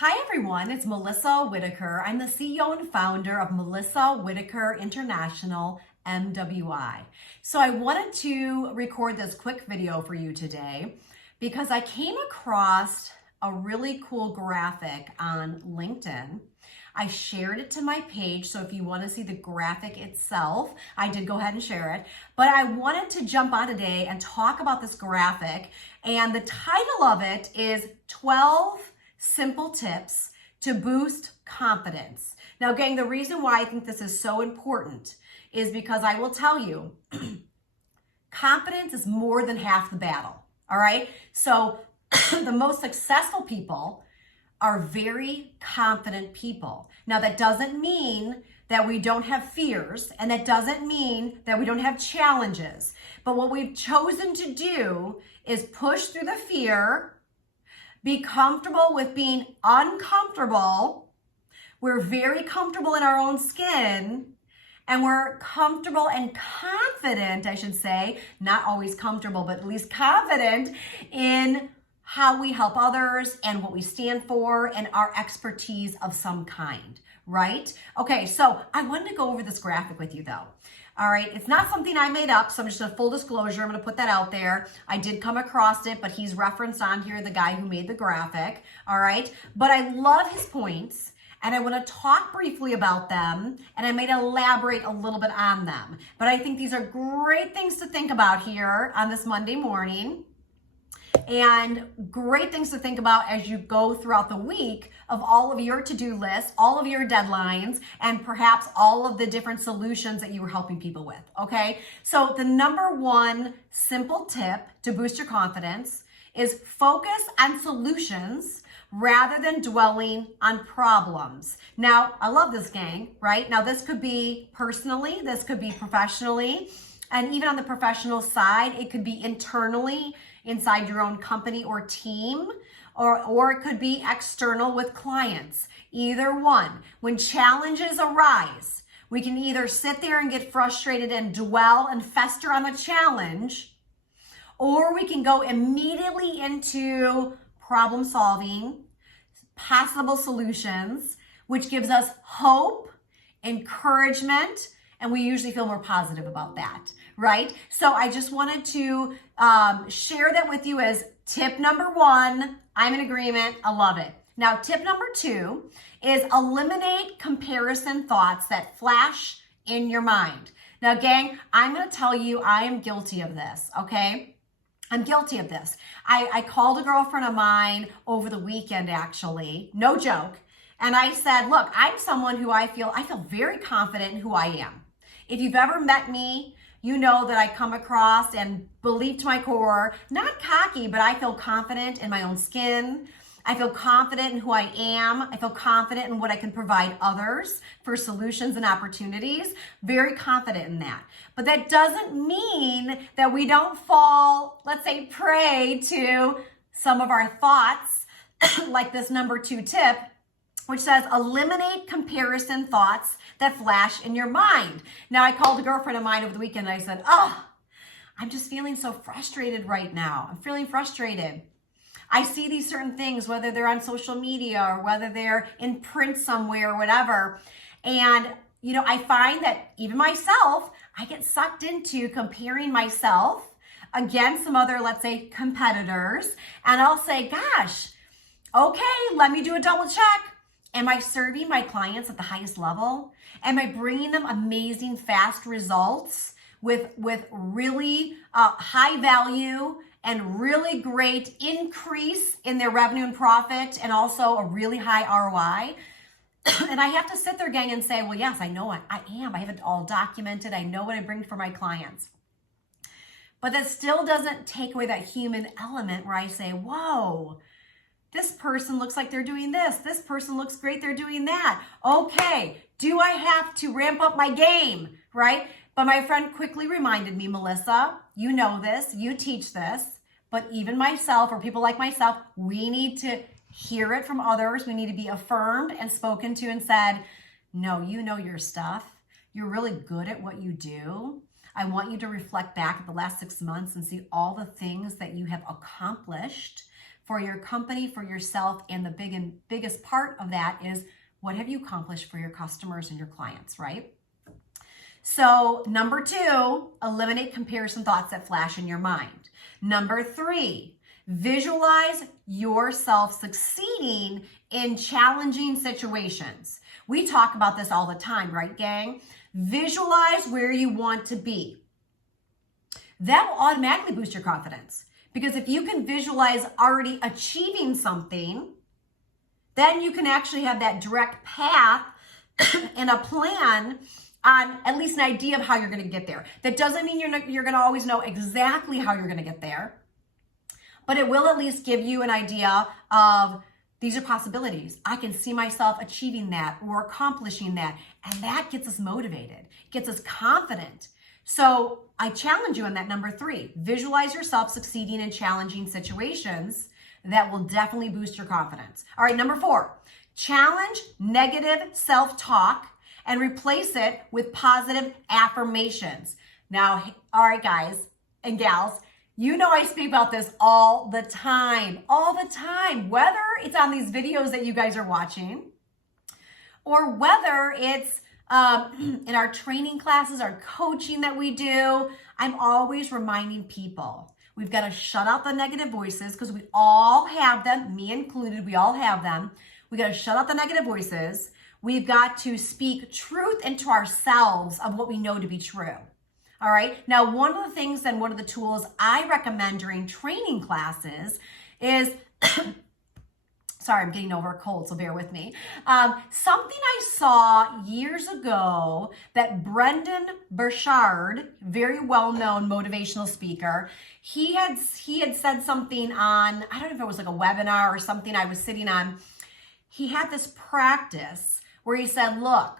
Hi everyone, it's Melissa Whitaker. I'm the CEO and founder of Melissa Whitaker International, MWI. So I wanted to record this quick video for you today because I came across a really cool graphic on LinkedIn. I shared it to my page, so if you want to see the graphic itself, I did go ahead and share it. But I wanted to jump on today and talk about this graphic, and the title of it is 12 Simple Tips to Boost Confidence. Now, gang, the reason why I think this is so important is because I will tell you, confidence is more than half the battle, all right? So the most successful people are very confident people. Now, that doesn't mean that we don't have fears, and that doesn't mean that we don't have challenges. But what we've chosen to do is push through the fear, be comfortable with being uncomfortable. We're very comfortable in our own skin, and we're comfortable and confident, I should say, not always comfortable, but at least confident in how we help others and what we stand for and our expertise of some kind, right? Okay, so I wanted to go over this graphic with you though. All right, it's not something I made up, so I'm just a full disclosure, I'm gonna put that out there. I did come across it, but he's referenced on here, the guy who made the graphic, all right? But I love his points, and I wanna talk briefly about them, and I may elaborate a little bit on them. But I think these are great things to think about here on this Monday morning, and great things to think about as you go throughout the week of all of your to-do lists, all of your deadlines, and perhaps all of the different solutions that you were helping people with, okay? So the number one simple tip to boost your confidence is focus on solutions rather than dwelling on problems. Now, I love this, gang, right? Now, this could be personally, this could be professionally, and even on the professional side, it could be internally inside your own company or team, or it could be external with clients. Either one. When challenges arise, we can either sit there and get frustrated and dwell and fester on the challenge, or we can go immediately into problem solving, possible solutions, which gives us hope, encouragement, and we usually feel more positive about that, right? So I just wanted to share that with you as tip number one. I'm in agreement. I love it. Now, tip number two is eliminate comparison thoughts that flash in your mind. Now, gang, I'm going to tell you I am guilty of this, okay? I'm guilty of this. I called a girlfriend of mine over the weekend, actually, no joke. And I said, look, I'm someone who I feel very confident in who I am. If you've ever met me, you know that I come across and believe to my core, not cocky, but I feel confident in my own skin. I feel confident in who I am. I feel confident in what I can provide others for solutions and opportunities. Very confident in that. But that doesn't mean that we don't fall, let's say, prey to some of our thoughts, like this number two tip, which says eliminate comparison thoughts that flash in your mind. Now, I called a girlfriend of mine over the weekend and I said, I'm just feeling so frustrated right now. I'm feeling frustrated. I see these certain things, whether they're on social media or whether they're in print somewhere or whatever. And, I find that even myself, I get sucked into comparing myself against some other, let's say, competitors. And I'll say, gosh, okay, let me do a double check. Am I serving my clients at the highest level? Am I bringing them amazing, fast results with really high value and really great increase in their revenue and profit, and also a really high ROI? And I have to sit there, gang, and say, well, yes, I know I am. I have it all documented. I know what I bring for my clients. But that still doesn't take away that human element where I say, whoa, this person looks like they're doing this. This person looks great, they're doing that. Okay, do I have to ramp up my game, right? But my friend quickly reminded me, Melissa, you know this, you teach this, but even myself or people like myself, we need to hear it from others. We need to be affirmed and spoken to and said, no, you know your stuff. You're really good at what you do. I want you to reflect back at the last 6 months and see all the things that you have accomplished for your company, for yourself, and the biggest part of that is what have you accomplished for your customers and your clients, right? So number 2, eliminate comparison thoughts that flash in your mind. Number 3, visualize yourself succeeding in challenging situations. We talk about this all the time, right, gang? Visualize where you want to be. That will automatically boost your confidence, because if you can visualize already achieving something, then you can actually have that direct path and a plan on at least an idea of how you're going to get there. That doesn't mean you're going to always know exactly how you're going to get there, but it will at least give you an idea of these are possibilities. I can see myself achieving that or accomplishing that, and that gets us motivated, gets us confident. So I challenge you on that number 3. Visualize yourself succeeding in challenging situations. That will definitely boost your confidence. All right, number 4, challenge negative self-talk and replace it with positive affirmations. Now, all right, guys and gals, you know I speak about this all the time, whether it's on these videos that you guys are watching or whether it's in our training classes, our coaching that we do. I'm always reminding people, we've got to shut out the negative voices, because we all have them, me included, we all have them. We got to shut out the negative voices. We've got to speak truth into ourselves of what we know to be true. All right. Now, one of the things and one of the tools I recommend during training classes is, sorry, I'm getting over a cold, so bear with me. Something I saw years ago that Brendon Burchard, very well-known motivational speaker, he had said something on, I don't know if it was like a webinar or something I was sitting on. He had this practice where he said, look,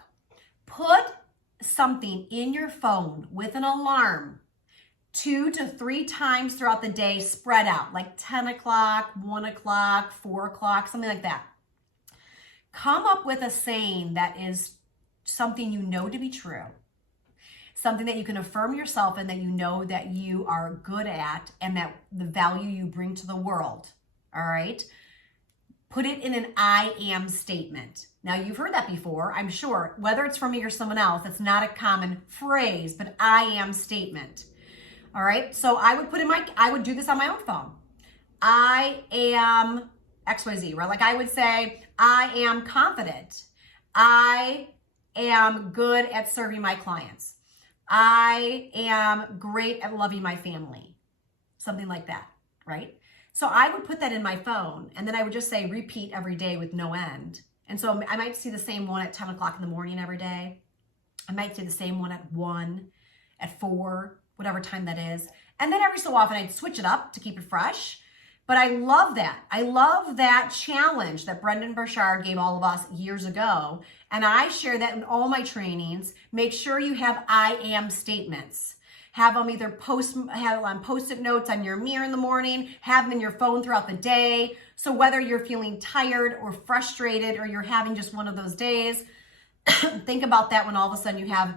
put something in your phone with an alarm 2 to 3 times throughout the day, spread out, like 10 o'clock, 1 o'clock, 4 o'clock, something like that. Come up with a saying that is something you know to be true, something that you can affirm yourself and that you know that you are good at and that the value you bring to the world, all right? Put it in an I am statement. Now, you've heard that before, I'm sure, whether it's from me or someone else. It's not a common phrase, but I am statement. All right. So I would do this on my own phone. I am XYZ, right? Like I would say, I am confident. I am good at serving my clients. I am great at loving my family. Something like that, right? So I would put that in my phone, and then I would just say repeat every day with no end. And so I might see the same one at 10 o'clock in the morning every day. I might see the same one at 1, at 4, whatever time that is. And then every so often I'd switch it up to keep it fresh. But I love that. I love that challenge that Brendon Burchard gave all of us years ago. And I share that in all my trainings. Make sure you have I am statements. Have them either have on Post-it notes on your mirror in the morning, have them in your phone throughout the day. So whether you're feeling tired or frustrated or you're having just one of those days, think about that when all of a sudden you have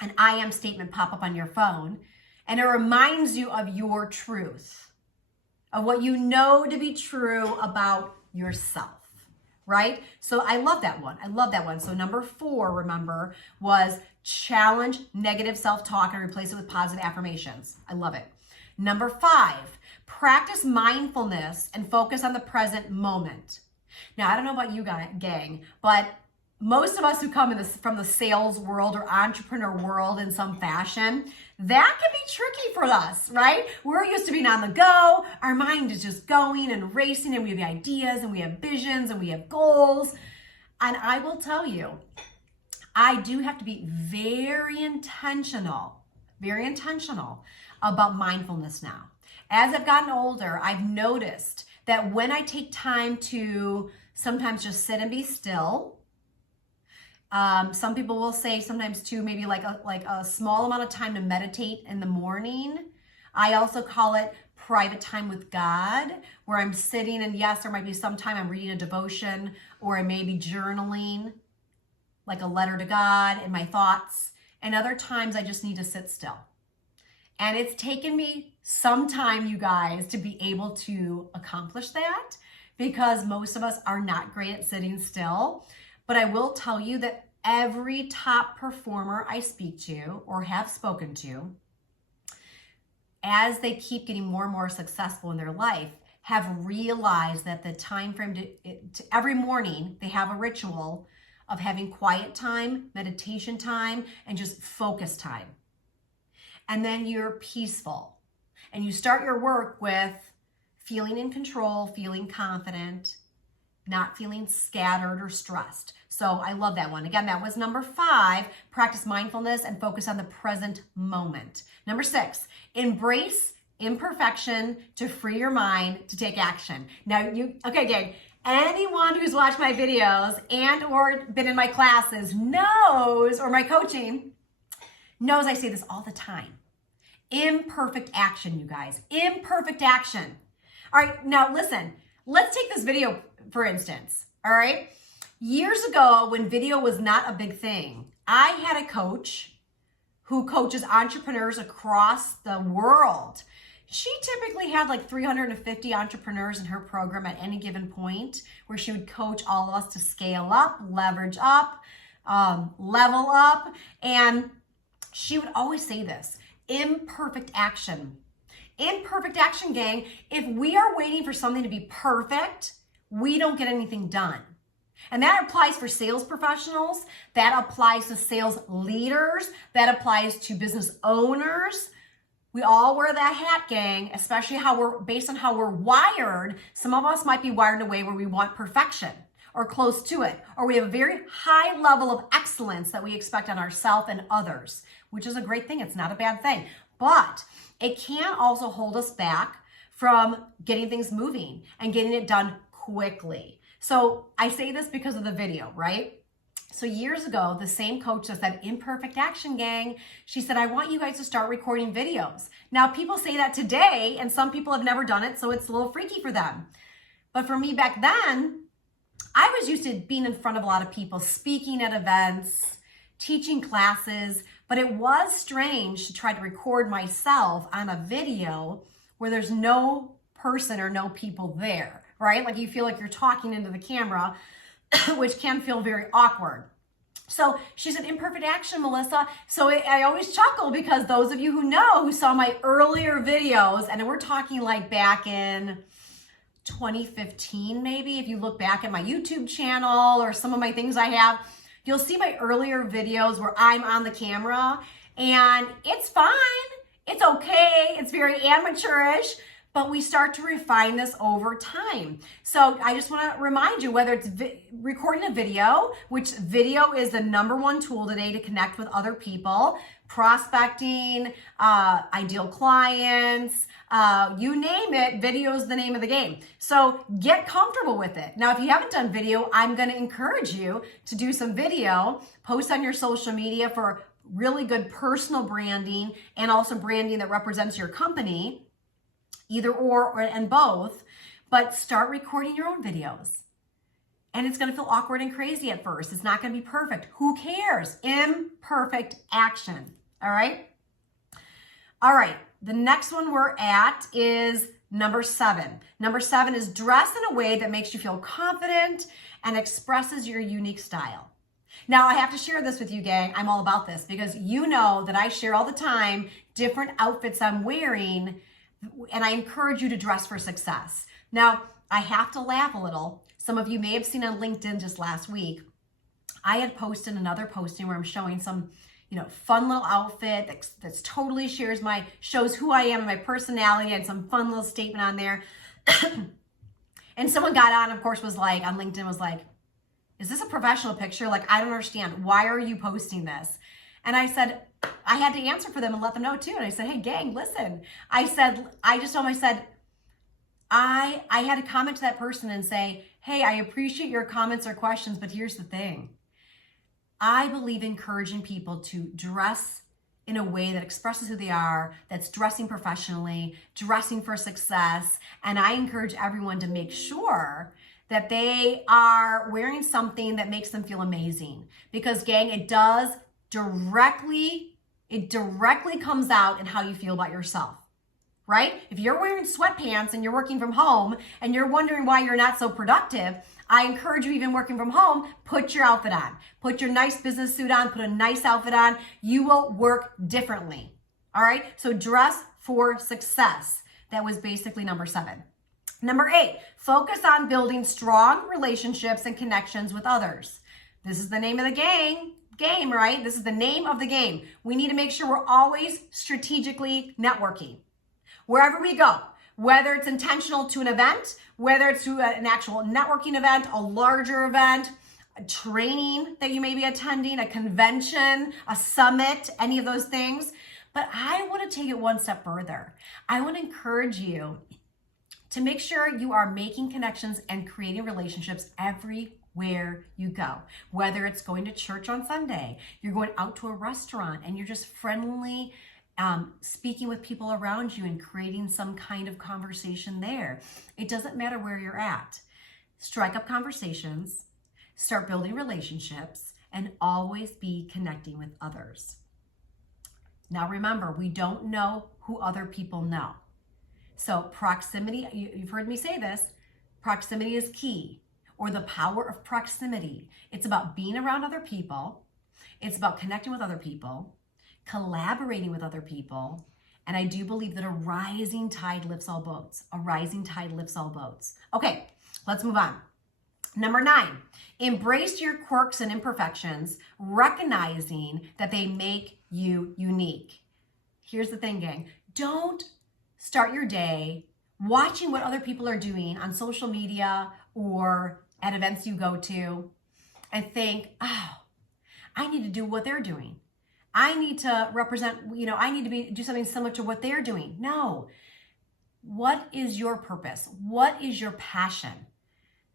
an I am statement pop up on your phone, and it reminds you of your truth, of what you know to be true about yourself, right? So I love that one. I love that one. So number 4, remember, was challenge negative self-talk and replace it with positive affirmations. I love it. Number 5, practice mindfulness and focus on the present moment. Now, I don't know about you gang, but most of us who come from the sales world or entrepreneur world in some fashion, that can be tricky for us, right? We're used to being on the go. Our mind is just going and racing, and we have ideas and we have visions and we have goals. And I will tell you, I do have to be very intentional about mindfulness now. As I've gotten older, I've noticed that when I take time to sometimes just sit and be still, some people will say sometimes too, maybe like a small amount of time to meditate in the morning. I also call it private time with God, where I'm sitting, and yes, there might be some time I'm reading a devotion, or I may be journaling, like a letter to God and my thoughts. And other times I just need to sit still. And it's taken me some time, you guys, to be able to accomplish that because most of us are not great at sitting still. But I will tell you that every top performer I speak to or have spoken to, as they keep getting more and more successful in their life, have realized that the time frame to every morning they have a ritual of having quiet time, meditation time, and just focus time. And then you're peaceful. And you start your work with feeling in control, feeling confident, not feeling scattered or stressed. So I love that one. Again, that was number 5, practice mindfulness and focus on the present moment. Number 6, embrace imperfection to free your mind to take action. Now okay, gang, anyone who's watched my videos and or been in my classes knows, or my coaching, knows I say this all the time. Imperfect action, you guys. Imperfect action. All right, now listen, let's take this video for instance, all right? Years ago, when video was not a big thing, I had a coach who coaches entrepreneurs across the world. She typically had like 350 entrepreneurs in her program at any given point, where she would coach all of us to scale up, leverage up, level up. And she would always say this: imperfect action. Imperfect action, gang. If we are waiting for something to be perfect, we don't get anything done. And that applies for sales professionals. That applies to sales leaders. That applies to business owners. We all wear that hat, gang, especially based on how we're wired. Some of us might be wired in a way where we want perfection or close to it, or we have a very high level of excellence that we expect on ourselves and others, which is a great thing. It's not a bad thing, but it can also hold us back from getting things moving and getting it done quickly. So I say this because of the video, right? So years ago, the same coach that said imperfect action, gang, she said, I want you guys to start recording videos. Now, people say that today, and some people have never done it, so it's a little freaky for them. But for me back then, I was used to being in front of a lot of people, speaking at events, teaching classes, but it was strange to try to record myself on a video where there's no person or no people there, right? Like you feel like you're talking into the camera, which can feel very awkward. So she said, imperfect action, Melissa. So I always chuckle because those of you who know, who saw my earlier videos, and we're talking like back in 2015, maybe, if you look back at my YouTube channel or some of my things I have, you'll see my earlier videos where I'm on the camera, and it's fine. It's okay. It's very amateurish. But we start to refine this over time. So I just want to remind you, whether it's recording a video, which video is the #1 tool today to connect with other people, prospecting, ideal clients, you name it, video is the name of the game. So get comfortable with it. Now, if you haven't done video, I'm going to encourage you to do some video, post on your social media for really good personal branding and also branding that represents your company. Either or and both, but start recording your own videos. And it's going to feel awkward and crazy at first. It's not going to be perfect. Who cares? Imperfect action. All right? All right. The next one we're at is number 7. Number 7 is dress in a way that makes you feel confident and expresses your unique style. Now, I have to share this with you, gang. I'm all about this because you know that I share all the time different outfits I'm wearing, and I encourage you to dress for success. Now, I have to laugh a little. Some of you may have seen on LinkedIn just last week, I had posted another posting where I'm showing some, fun little outfit that totally shows who I am and my personality, and some fun little statement on there. And someone got on, of course, was like, on LinkedIn, was like, is this a professional picture? Like, I don't understand. Why are you posting this? And I said, I had to answer for them and let them know too. And I said, hey, gang, listen. I just told them, I said, I had to comment to that person and say, hey, I appreciate your comments or questions, but here's the thing. I believe encouraging people to dress in a way that expresses who they are, that's dressing professionally, dressing for success. And I encourage everyone to make sure that they are wearing something that makes them feel amazing. Because, gang, it does directly It directly comes out in how you feel about yourself, right? If you're wearing sweatpants and you're working from home and you're wondering why you're not so productive, I encourage you, even working from home, put your outfit on. Put your nice business suit on, put a nice outfit on. You will work differently, all right? So dress for success. That was basically number 7. Number 8, focus on building strong relationships and connections with others. This is the name of the game, right? This is the name of the game. We need to make sure we're always strategically networking. Wherever we go, whether it's intentional to an event, whether it's to an actual networking event, a larger event, a training that you may be attending, a convention, a summit, any of those things. But I want to take it one step further. I want to encourage you to make sure you are making connections and creating relationships everywhere you go. Whether it's going to church on Sunday, you're going out to a restaurant and you're just friendly, speaking with people around you and creating some kind of conversation there. It doesn't matter where you're at. Strike up conversations, start building relationships, and always be connecting with others. Now remember, we don't know who other people know. So proximity, you've heard me say this, proximity is key, or the power of proximity. It's about being around other people. It's about connecting with other people, collaborating with other people. And I do believe that a rising tide lifts all boats. A rising tide lifts all boats. Okay, let's move on. Number 9, embrace your quirks and imperfections, recognizing that they make you unique. Here's the thing, gang. Don't start your day watching what other people are doing on social media or at events you go to and think, oh, I need to do what they're doing. I need to represent, I need to do something similar to what they're doing. No. What is your purpose? What is your passion?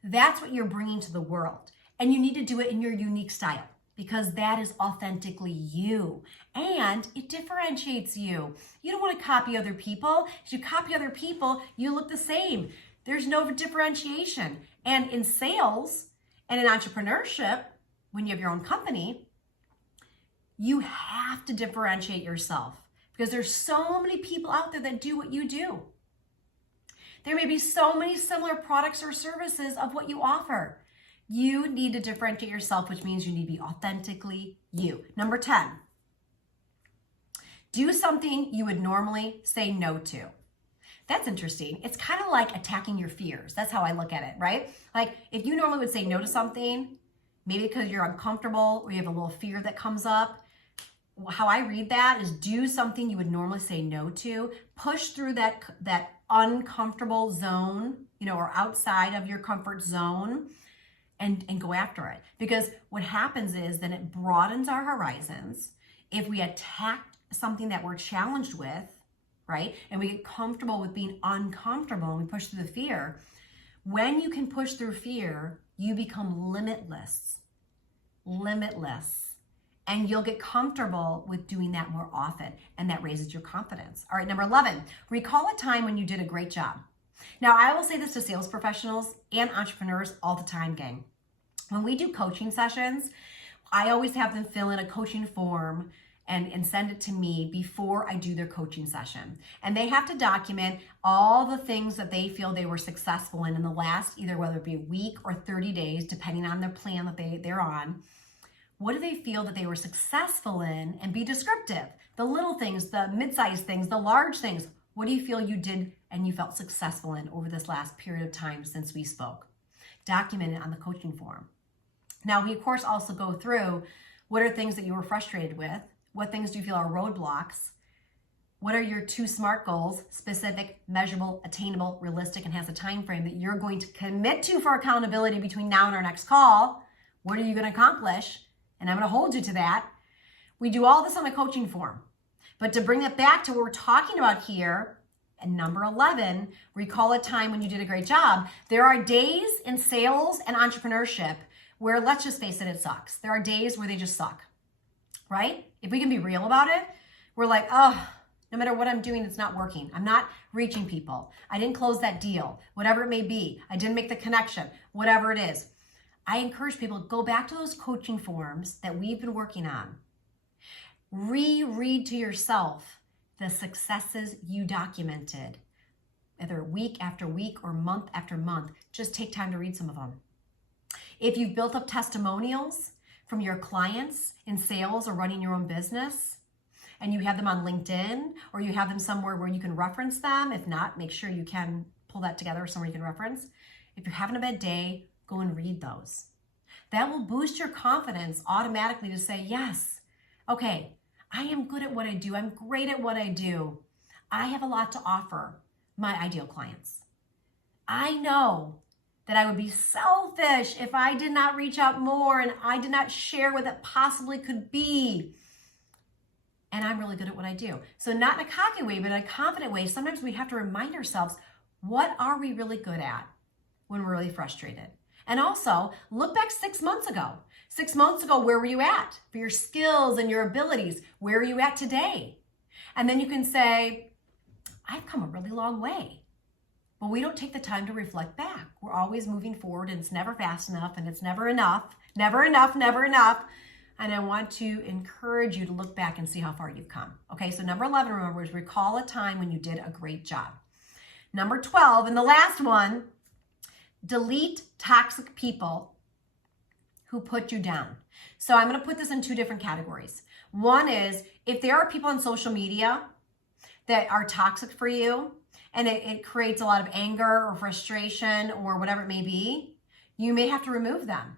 That's what you're bringing to the world. And you need to do it in your unique style, because that is authentically you and it differentiates you. You don't want to copy other people. If you copy other people, you look the same. There's no differentiation. And in sales and in entrepreneurship, when you have your own company, you have to differentiate yourself, because there's so many people out there that do what you do. There may be so many similar products or services of what you offer. You need to differentiate yourself, which means you need to be authentically you. Number 10, do something you would normally say no to. That's interesting. It's kind of like attacking your fears. That's how I look at it, right? Like if you normally would say no to something, maybe because you're uncomfortable or you have a little fear that comes up, how I read that is do something you would normally say no to, push through that uncomfortable zone, or outside of your comfort zone, and go after it. Because what happens is then it broadens our horizons. If we attack something that we're challenged with, right, and we get comfortable with being uncomfortable and we push through the fear, when you can push through fear, you become limitless. And you'll get comfortable with doing that more often, and that raises your confidence. All right, number 11, recall a time when you did a great job. Now, I will say this to sales professionals and entrepreneurs all the time, gang. When we do coaching sessions, I always have them fill in a coaching form and send it to me before I do their coaching session. And they have to document all the things that they feel they were successful in the last, either whether it be a week or 30 days, depending on their plan that they're on. What do they feel that they were successful in, and be descriptive? The little things, the mid-sized things, the large things. What do you feel you did and you felt successful in over this last period of time since we spoke? Document it on the coaching form. Now, we of course also go through what are things that you were frustrated with? What things do you feel are roadblocks? What are your 2 SMART goals? Specific, measurable, attainable, realistic, and has a time frame that you're going to commit to for accountability between now and our next call. What are you going to accomplish? And I'm going to hold you to that. We do all this on a coaching form. But to bring it back to what we're talking about here, and number 11, recall a time when you did a great job. There are days in sales and entrepreneurship where, let's just face it, it sucks. There are days where they just suck, right? If we can be real about it, we're like, oh, no matter what I'm doing, it's not working. I'm not reaching people. I didn't close that deal, whatever it may be. I didn't make the connection, whatever it is. I encourage people to go back to those coaching forms that we've been working on. Reread to yourself the successes you documented, either week after week or month after month. Just take time to read some of them. If you've built up testimonials from your clients in sales or running your own business, and you have them on LinkedIn, or you have them somewhere where you can reference them, if not, make sure you can pull that together somewhere you can reference. If you're having a bad day, go and read those. That will boost your confidence automatically to say, yes, okay, I am good at what I do. I'm great at what I do. I have a lot to offer my ideal clients. I know that I would be selfish if I did not reach out more and I did not share what it possibly could be. And I'm really good at what I do. So not in a cocky way, but in a confident way. Sometimes we have to remind ourselves, what are we really good at when we're really frustrated? And also look back 6 months ago. 6 months ago, where were you at for your skills and your abilities? Where are you at today? And then you can say, I've come a really long way. But we don't take the time to reflect back. We're always moving forward, and it's never fast enough, and it's never enough, never enough, never enough. And I want to encourage you to look back and see how far you've come. Okay, so number 11, remember, is recall a time when you did a great job. Number 12, and the last one, delete toxic people who put you down. So I'm going to put this in two different categories. One is, if there are people on social media that are toxic for you, and it creates a lot of anger or frustration or whatever it may be, you may have to remove them.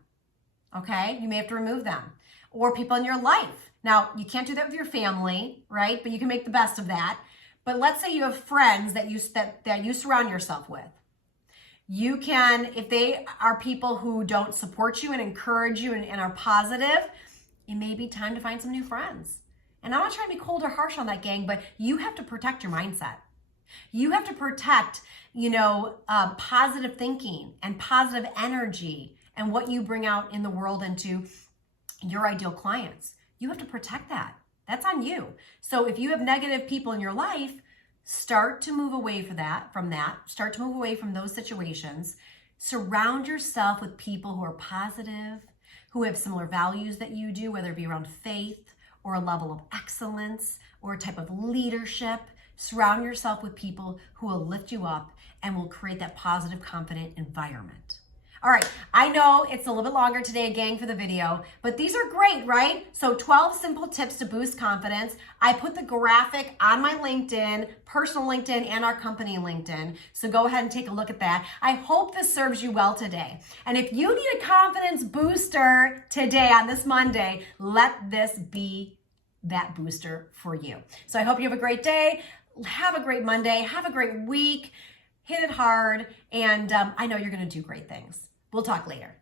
Okay, you may have to remove them. Or people in your life. Now, you can't do that with your family, right? But you can make the best of that. But let's say you have friends that you surround yourself with. You can, if they are people who don't support you and encourage you and are positive, it may be time to find some new friends. And I'm not trying to be cold or harsh on that, gang, but you have to protect your mindset. You have to protect, positive thinking and positive energy and what you bring out in the world into your ideal clients. You have to protect that. That's on you. So if you have negative people in your life, start to move away from that. Start to move away from those situations. Surround yourself with people who are positive, who have similar values that you do, whether it be around faith or a level of excellence or a type of leadership. Surround yourself with people who will lift you up and will create that positive, confident environment. All right, I know it's a little bit longer today, gang, for the video, but these are great, right? So 12 simple tips to boost confidence. I put the graphic on my LinkedIn, personal LinkedIn, and our company LinkedIn. So go ahead and take a look at that. I hope this serves you well today. And if you need a confidence booster today on this Monday, let this be that booster for you. So I hope you have a great day. Have a great Monday. Have a great week. Hit it hard. And I know you're going to do great things. We'll talk later.